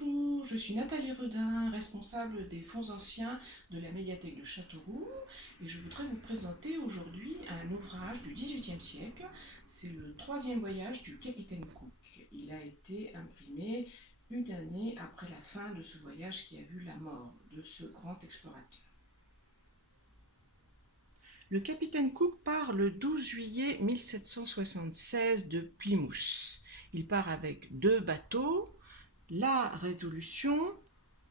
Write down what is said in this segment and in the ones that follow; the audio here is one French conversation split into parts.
Bonjour, je suis Nathalie Redin, responsable des fonds anciens de la médiathèque de Châteauroux et je voudrais vous présenter aujourd'hui un ouvrage du XVIIIe siècle. C'est le troisième voyage du capitaine Cook. Il a été imprimé une année après la fin de ce voyage qui a vu la mort de ce grand explorateur. Le capitaine Cook part le 12 juillet 1776 de Plymouth. Il part avec 2 bateaux, la Résolution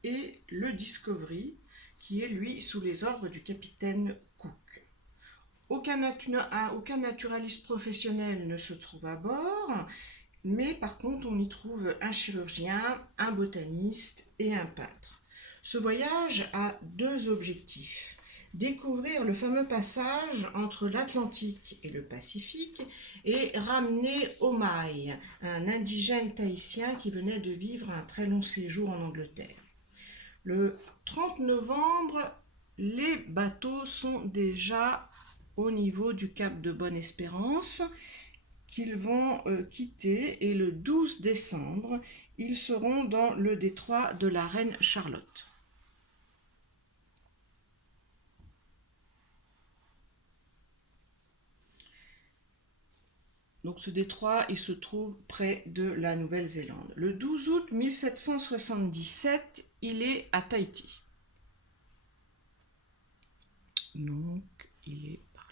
et le Discovery, qui est lui sous les ordres du capitaine Cook. Aucun naturaliste professionnel ne se trouve à bord, mais par contre on y trouve un chirurgien, un botaniste et un peintre. Ce voyage a 2 objectifs. Découvrir le fameux passage entre l'Atlantique et le Pacifique et ramener Omai, un indigène tahitien qui venait de vivre un très long séjour en Angleterre. Le 30 novembre, les bateaux sont déjà au niveau du cap de Bonne-Espérance qu'ils vont quitter et le 12 décembre, ils seront dans le détroit de la Reine Charlotte. Donc ce détroit, il se trouve près de la Nouvelle-Zélande. Le 12 août 1777, il est à Tahiti. Donc il est par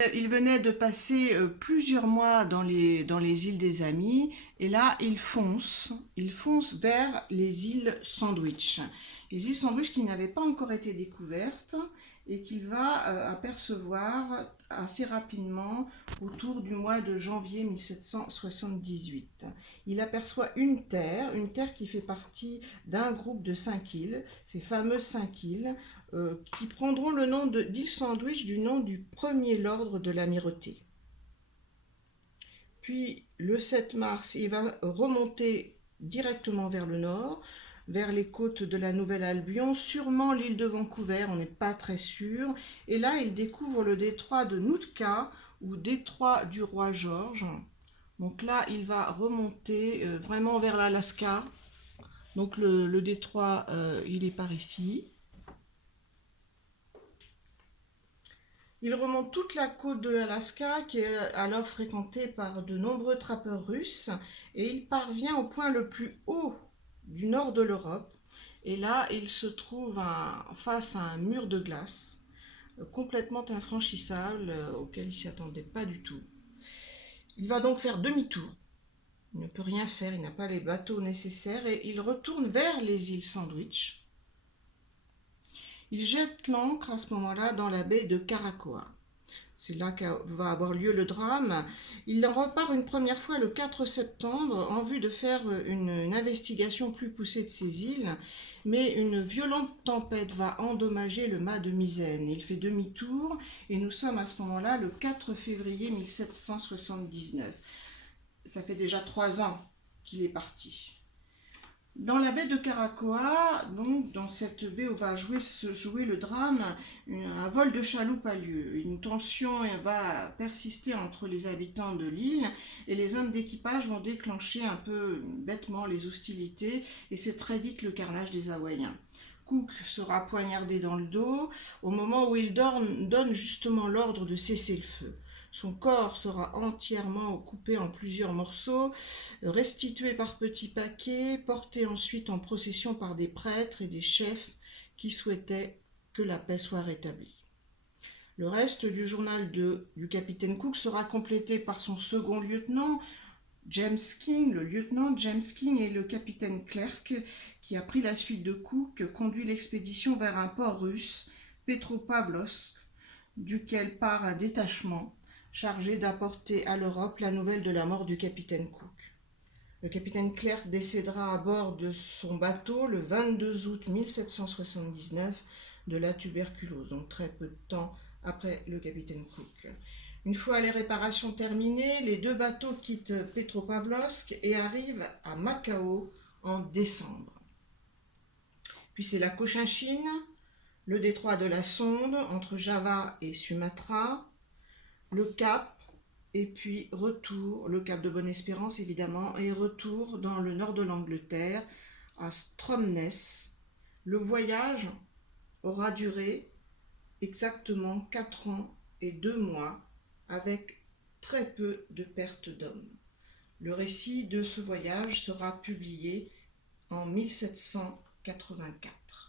là. Il venait de passer plusieurs mois dans les îles des Amis et là il fonce vers les îles Sandwich. Les îles Sandwich qui n'avaient pas encore été découvertes et qu'il va apercevoir assez rapidement autour du mois de janvier 1778. Il aperçoit une terre qui fait partie d'un groupe de 5 îles, ces fameuses 5 îles, qui prendront le nom d'îles Sandwich du nom du premier lord de l'amirauté. Puis le 7 mars, il va remonter directement vers le nord, vers les côtes de la Nouvelle-Albion, sûrement l'île de Vancouver, on n'est pas très sûr. Et là, il découvre le détroit de Nootka ou détroit du roi George. Donc là, il va remonter vraiment vers l'Alaska. Donc le détroit, il est par ici. Il remonte toute la côte de l'Alaska qui est alors fréquentée par de nombreux trappeurs russes et il parvient au point le plus haut du nord de l'Europe. Et là, il se trouve face à un mur de glace complètement infranchissable auquel il ne s'y attendait pas du tout. Il va donc faire demi-tour. Il ne peut rien faire, il n'a pas les bateaux nécessaires et il retourne vers les îles Sandwich. Il jette l'ancre à ce moment-là dans la baie de Caracoa. C'est là que va avoir lieu le drame. Il en repart une première fois le 4 septembre en vue de faire une investigation plus poussée de ces îles, mais une violente tempête va endommager le mât de misaine. Il fait demi-tour et nous sommes à ce moment-là le 4 février 1779. Ça fait déjà 3 ans qu'il est parti. Dans la baie de Caracoa, donc dans cette baie où va se jouer le drame, un vol de chaloupe a lieu. Une tension va persister entre les habitants de l'île et les hommes d'équipage vont déclencher un peu bêtement les hostilités et c'est très vite le carnage des Hawaïens. Cook sera poignardé dans le dos au moment où il donne justement l'ordre de cesser le feu. Son corps sera entièrement coupé en plusieurs morceaux, restitué par petits paquets, porté ensuite en procession par des prêtres et des chefs qui souhaitaient que la paix soit rétablie. Le reste du journal du capitaine Cook sera complété par son second lieutenant, James King, le lieutenant James King et le capitaine Clerk, qui a pris la suite de Cook, conduit l'expédition vers un port russe, Petropavlovsk, duquel part un détachement chargé d'apporter à l'Europe la nouvelle de la mort du capitaine Cook. Le capitaine Clerk décédera à bord de son bateau le 22 août 1779 de la tuberculose, donc très peu de temps après le capitaine Cook. Une fois les réparations terminées, les 2 bateaux quittent Petropavlovsk et arrivent à Macao en décembre. Puis c'est la Cochinchine, le détroit de la Sonde entre Java et Sumatra, le Cap, et puis retour, le cap de Bonne-Espérance évidemment, et retour dans le nord de l'Angleterre, à Stromness. Le voyage aura duré exactement 4 ans et 2 mois, avec très peu de pertes d'hommes. Le récit de ce voyage sera publié en 1784.